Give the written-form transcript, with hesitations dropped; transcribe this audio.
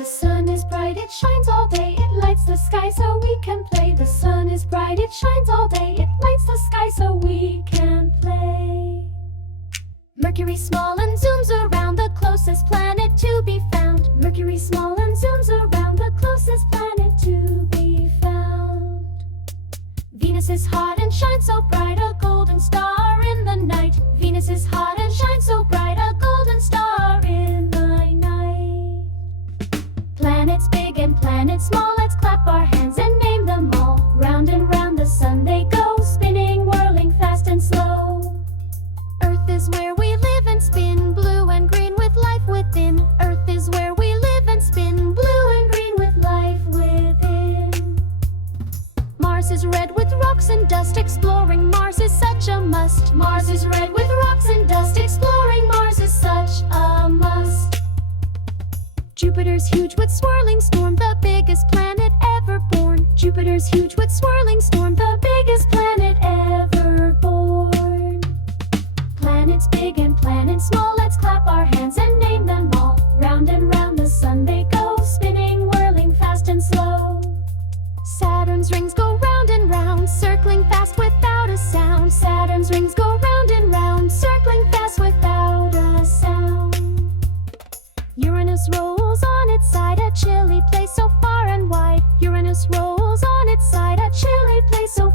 The sun is bright, it shines all day, it lights the sky so we can play. The sun is bright, it shines all day, it lights the sky so we can play. Mercury small and zooms around, the closest planet to be found. Mercury small and zooms around, the closest planet to be found. Venus is hot and shines so bright, a golden star in the night. Venus is hot and shines so bright, a golden star in the night. Planets big and planets small, let's clap our hands and name them all. Round and round the sun they go, spinning, whirling fast and slow. Earth is where we live and spin, blue and green with life within. Earth is where we live and spin, blue and green with life within. Mars is red with rocks and dust, exploring Mars is such a must. Mars is red with rocks and dust, exploring Mars is such a must. Jupiter's huge with swirling storm, the biggest planet ever born. Jupiter's huge with swirling storm, the biggest planet ever born. Planets big and planets small, let's clap our hands and name them all. Round and round the sun they go, spinning, whirling fast and slow. Saturn's rings go round and round, circling fast without a sound. Saturn's rings go round and round, circling fast without a sound. Uranus rolls on its side, a chilly place so far and wide. Uranus rolls on its side, a chilly place so